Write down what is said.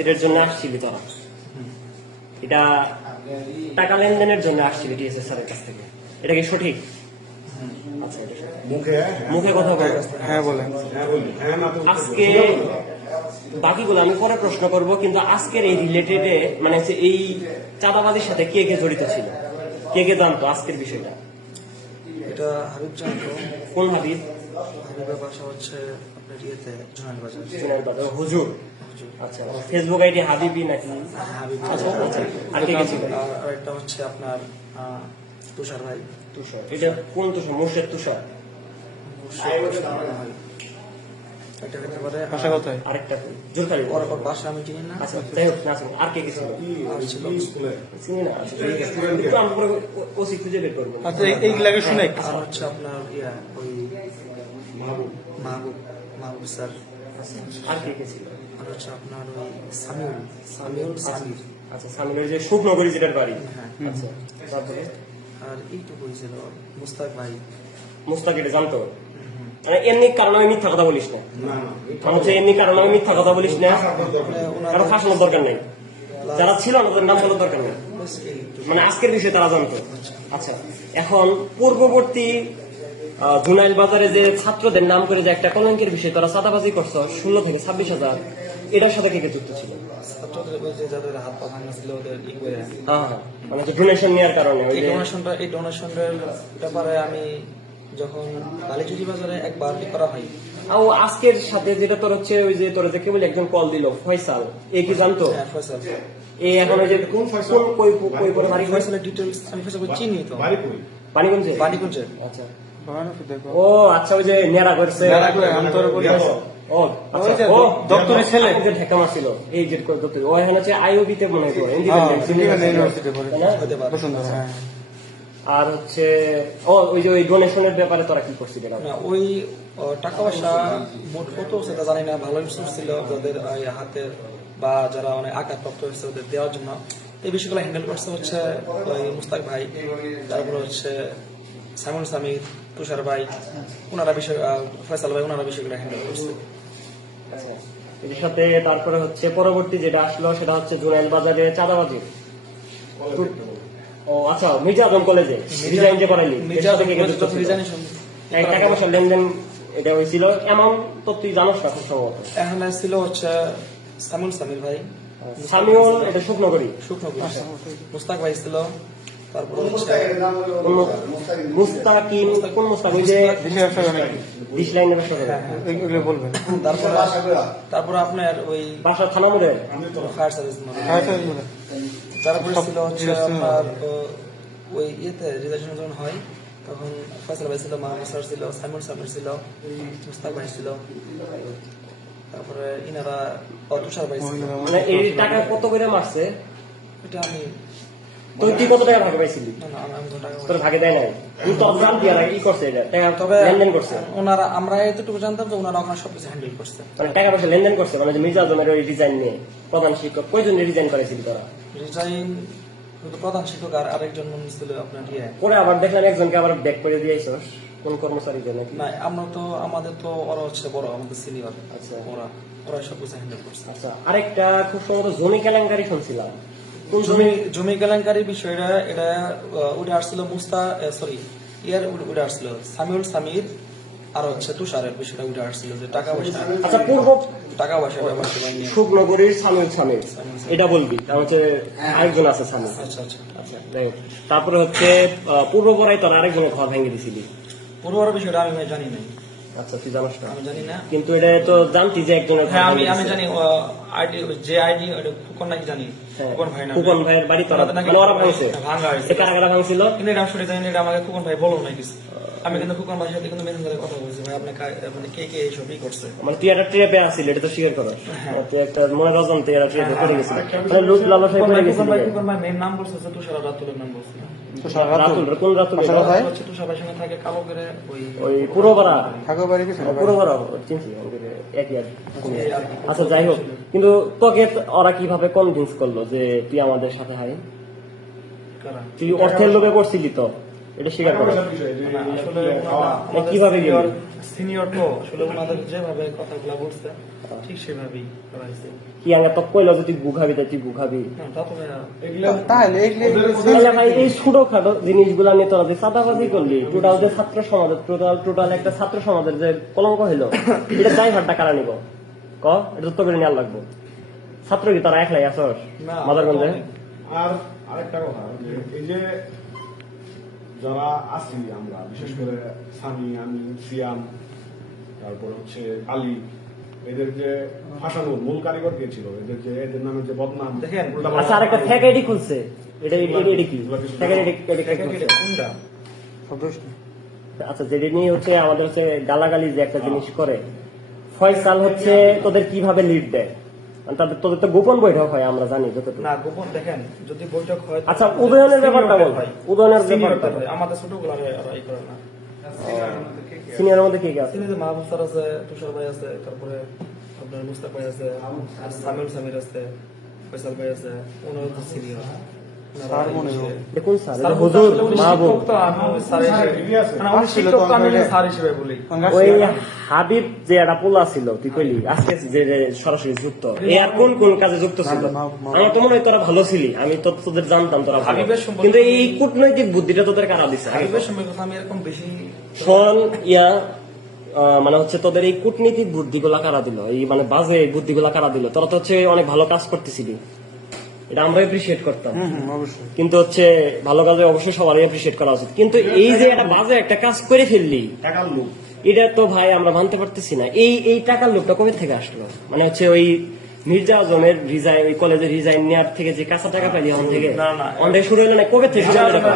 এটার জন্য আসছিলি তোরা, এটা টাকা লেনদেনের জন্য আসছিলি টিএসএস স্যারের কাছ থেকে, এটা কি সঠিক? আচ্ছা, এটা মুখে কথা বলে হ্যাঁ বলেন। আজকে বাকিগুলো আমি পরে প্রশ্ন করব, কিন্তু আজকের এই রিলেটেডে মানে হচ্ছে এই চাঁদাবাজির সাথে কে কে জড়িত ছিল, কে কে জানতো আজকের বিষয়টা? এটা হাবিব জানতো। কোন হাবিব? হাবিবের বাসা হচ্ছে আপনার ইয়েতে জুনাইল বাজার। জুনাইল বাজার, হুজুর। আচ্ছা, ফেসবুক আইডি হাবিবই নাকি? হাবিব। আচ্ছা আচ্ছা, আর কে কে ছিল? আর একটা হচ্ছে আপনার তুষার ভাই। তুষার, এটা কোন তুষার? মোর্শেদ তুষার। এটা হতে পারে। বাসা কোথায়? আরেকটা জুলকারি। ওর বাসা আমি চিনি না। আচ্ছা, যাই হোক না, আর কে কে ছিল? আর ছিল চিনি না। আচ্ছা, ঠিক আছে, একটু আমরা পরে ওসি খুঁজে বের করবো। আচ্ছা, এইগুলাকে শুনে আর হচ্ছে আপনার ওই মাহবুব মাহবুব স্যার। আর কে কে ছিল? আর হচ্ছে আপনার ওই সামিউল সামির। আচ্ছা, সামিলের যে শুকনগরী যেটার বাড়ি। হ্যাঁ। আচ্ছা, তারপরে আর এইটুকুই ছিল মুস্তাক ভাই। মুস্তাক এটা জানতো? মানে এমনি কারণে আমি মিথ্যা কথা বলিস না, মানে হচ্ছে এমনি কারণে আমি মিথ্যা কথা বলিস না, কারণ ফাঁসানোর দরকার নেই। যারা ছিল না তাদের নাম বলার দরকার নেই, মানে আজকের বিষয়ে তারা জানতো। আচ্ছা, এখন পূর্ববর্তী জুনাইল বাজারে যে ছাত্রদের নাম করে যে একটা কলঙ্কের বিষয়ে তারা চাঁদাবাজি করছো 16 থেকে 26,000, এটার সাথে কে কে যুক্ত ছিল? ছাত্রদের ওই যে যাদের হাত পা ভাঙা ছিল ওদের হ্যাঁ, মানে ডোনেশন নেওয়ার কারণে ওই এই যে ডোনেশনের ব্যাপারে আমি যখন বালিচুরি বাজারে একবার করা হয়। ও আজকের সাথে যেটা তোর হচ্ছে ওই যে তোর যে কেবল একজন কল দিল ফয়সাল, এ কি জানতো? হ্যাঁ, ফয়সাল। এই এখন ওই যে কোন কই পরে বাড়ি? ফয়সালের ডিটেইলস আমি ফয়সালকে চিনি তো। বাণীগঞ্জে? বাণীগঞ্জে। আচ্ছা, দেখো। ও আচ্ছা, ওই যে নেড়া করছে। আমি তোর বলি ও আচ্ছা, ও দপ্তরের ছেলে যে ঢাকা মারছিল, এই যে দপ্তর, ও এখন হচ্ছে আইওবি তে মনে হয় ইন্ডিপেন্ডেন্ট ইউনিভার্সিটি পড়ে। তাই না? হতে পারে। বসুন্ধরা, হ্যাঁ। আর হচ্ছে ওই যে ওই ডোনেশনের ব্যাপারে তোরা কি করছিস? না, ওই টাকা পয়সা মোট কত সেটা জানি না। ভালো ইনস্যুরেন্স ছিল যাদের হাতের বা যারা মানে আঘাতপ্রাপ্ত হয়েছে ওদের দেওয়ার জন্য এই বিষয়গুলো হ্যান্ডেল করছে হচ্ছে ওই মুস্তাক ভাই, তারপরে হচ্ছে সাইমুল সামির, তুষার ভাই, ওনারা বিষয়, ফয়সাল ভাই, ওনারা বিষয়গুলো হ্যান্ডেল করছে। আচ্ছা, এর সাথে তারপরে হচ্ছে পরবর্তী যেটা আসলো সেটা হচ্ছে জুনাইল বাজারে চাঁদাবাজি। ও আচ্ছা, মির্জা আজম কলেজে রিজাইন যে করাইলি, টাকা পয়সা লেনদেন এটা হয়েছিল অ্যামাউন্ট তো তুই জানোস না খুব সম্ভবত। এখানে ছিল হচ্ছে সামিউল সামির ভাই, সামিউল এটা শুকনগরী, মুস্তাক ভাই ছিল, তারপর হচ্ছে মুস্তাকিম, কোন মুস্তাক? ওই যে ডিশ লাইনের ব্যবসা করে। এগুলো বলবেন। তারপরে আপনার ওই বাসা থানা মোড়ে ফায়ার সার্ভিস। তারপরে ছিল হচ্ছে আপনার ওই ইয়েতে রিলেশন যখন হয় তখন ফয়সাল ভাই ছিল, মাহমুদ স্যার ছিল, সাইমুল সামির ছিল, মুস্তাক ভাই ছিল, তারপরে ইনারা তুষার ভাই ছিল। মানে এই টাকা কত করে মারছে? এটা আমি তুই কত টাকা ভাগে পাইছিলি? আমি তো টাকা তোর ভাগে দেয় নাই? তুই তো জানতি আর কি করছে এটা, টাকা তবে লেনদেন করছে? ওনারা, আমরা এতটুকু জানতাম যে ওনারা ওখানে সবকিছু হ্যান্ডেল করছে। মানে টাকা পয়সা লেনদেন করছে, মানে যে মির্জা আজমের ওই ডিজাইন নিয়ে প্রধান শিক্ষক কয়জন ডিজাইন করেছিল তোরা? ডিজাইন প্রধান শিক্ষক আর আরেকজন মনে ছিল আপনার পরে আবার দেখলাম একজনকে আবার ব্যাক করে দিয়েছ, কোন কর্মচারী নাকি? না, আমরা তো আমাদের তো ওরা হচ্ছে বড়, আমাদের সিনিয়র। আচ্ছা, ওরা সবকিছু হ্যান্ডেল করছে। আচ্ছা, আরেকটা খুব সম্ভবত জমি কেলেঙ্কারি শুনছিলাম। কোন জমি কেলেঙ্কারির বিষয়টা, এটা উঠে আসছিল উঠে আসছিল সামিউল সামির আর হচ্ছে তুষারের বিষয়টা উঠে আসছিল যে টাকা পয়সা। আচ্ছা, টাকা পয়সা ব্যবহার নিয়ে শুকনগরীর সামিল এটা বলবি, তার হচ্ছে আরেকজন আছে সামিল। আচ্ছা আচ্ছা আচ্ছা, যাই হোক। তারপরে হচ্ছে পূর্বপরায় তোর আরেকজনের ঘর ভেঙে দিছিলি, পুরোবার বিষয়টা আমি জানি নাই। আচ্ছা, তুই জানাস না? আমি জানি না, কিন্তু এটা তো জানতি যে একজনের। হ্যাঁ, আমি জানি আইডি, যে আইডি ফুকন নাকি জানি, ফুকন ভাই না, ফুকন ভাইয়ের বাড়ি তোরা মানে ওরা ভাঙছে, ভাঙা হয়েছে। কারা কারা ভাঙছিল কিন্তু এটা আসলে জানি না, এটা আমাকে ফুকন ভাই বলো না কিছু। আমি কিন্তু ফুকন ভাইয়ের সাথে কিন্তু মেসেঞ্জারে কথা বলছি, ভাই আপনি মানে কে কে এইসবই করছে। মানে তুই একটা ট্রেপে আসিল, এটা তো স্বীকার করো। তুই একটা মনে রাজন তুই একটা ট্রেপে পড়ে গেছিল, মানে লুট লালসায় পড়ে গেছিল। ফুকন ভাই মেন নাম বলছে তুষার, রাতুলের নাম বলছিল। রাতুল, কোন রাতুল? তুষার ভাইয়ের সঙ্গে থাকে কালো করে ওই পুরোপাড়া, পুরোপাড়া চিনছি একই আর। আচ্ছা, যাই হোক, কিন্তু তোকে ওরা কিভাবে কনভিন্স করলো যে তুই আমাদের সাথে হাই? তুই অর্থের লোভে করছিলি তো, এটা স্বীকার করো। কিভাবে গেলি? সিনিয়র তো আসলে ওনাদের যেভাবে কথাগুলো বলছে ঠিক সেভাবেই করা হয়েছে। কি আগে তো কইলো যে তুই গুখাবি তাই তুই গুখাবি না, তা তো ভাইয়া তাহলে তাহলে ভাই এই ছোটখাটো জিনিসগুলো নিয়ে তোরা যে চাঁদাবাজি করলি টোটাল যে ছাত্র সমাজের টোটাল একটা ছাত্র সমাজের যে কলঙ্ক হইলো এটা ড্রাইভারটা কারা নিব ক এটা তো করে নেওয়ার লাগবো ছাত্র কি তারা একলাই আসস না, মাদারগঞ্জে আর আরেকটা কথা যে এই যে যারা আছি আমরা বিশেষ করে সানি আমি সিয়াম তারপর হচ্ছে আলী এদের যে ফাঁসানোর মূল কারিগর কে ছিল এদের যে এদের নামে যে বদনাম দেখেন, উল্টাপাল্টা আচ্ছা আরেকটা ফেক আইডি খুলছে এটা কি ফেক আইডি খুলছে কোনটা? আচ্ছা যেটা নিয়ে হচ্ছে আমাদের হচ্ছে গালাগালি যে একটা জিনিস করে ফয়সাল হচ্ছে তোদের কিভাবে লিড দেয় তোদের তো গোপন বৈঠক হয় আমরা জানি যতটুকু না, গোপন দেখেন যদি বৈঠক হয় আচ্ছা উদয়নের ব্যাপারটা বল উদয়নের সিনিয়রদের ব্যাপারটা হয়, আমাদের ছোটগুলো আর ই করে না। সিনিয়রের মধ্যে কে কে আছে সিনিয়রদের মাহবুব স্যার আছে, তুষার ভাই আছে, তারপরে আপনার মুস্তাক ভাই আছে, আর সামির আছে, ফয়সাল ভাই আছে, ওনারা তো সিনিয়র। স্যার মনে হয়। দেখুন স্যার স্যার এটা হুজুর আসলে উনি মাহবুব শিক্ষক তো আমি স্যার হিসেবে মানে উনি শিক্ষক তো আমি স্যার হিসেবে বলি। ওই হাবিব যে একটা পোলা ছিল তুই কইলি আজকে যে সরাসরি যুক্ত এ আর কোন কোন কাজে যুক্ত ছিল আমার তো মনে হয় তোরা ভালো ছিলি আমি তো তোদের জানতাম তোরা ভালো। হাবিবের সম্পর্কে- কিন্তু এই কূটনৈতিক বুদ্ধিটা তোদের কারা দিছে হাবিবের সম্পর্কে আমি এরকম বেশি শোন মানে হচ্ছে তোদের এই কূটনীতিক বুদ্ধিগুলা কারা দিল এই মানে বাজে বুদ্ধিগুলা কারা দিল তোরা তো হচ্ছে অনেক ভালো কাজ করতেছিলি এটা আমরা এপ্রিসিয়েট করতাম অবশ্যই কিন্তু হচ্ছে ভালো কাজে অবশ্যই সবারই এপ্রিসিয়েট করা উচিত কিন্তু এই যে একটা বাজে একটা কাজ করে ফেললি টাকার লোক এটা তো ভাই আমরা মানতে পারতেছি না এই টাকার লোকটা কবে থেকে আসলো মানে হচ্ছে ওই মির্জা আজমের রিজাইন ওই কলেজে রিজাইন নেওয়ার থেকে যে কাঁচা টাকা পাইলি ওখান থেকে না, না। অনেক শুরু হলো না কবে থেকে আরেকটা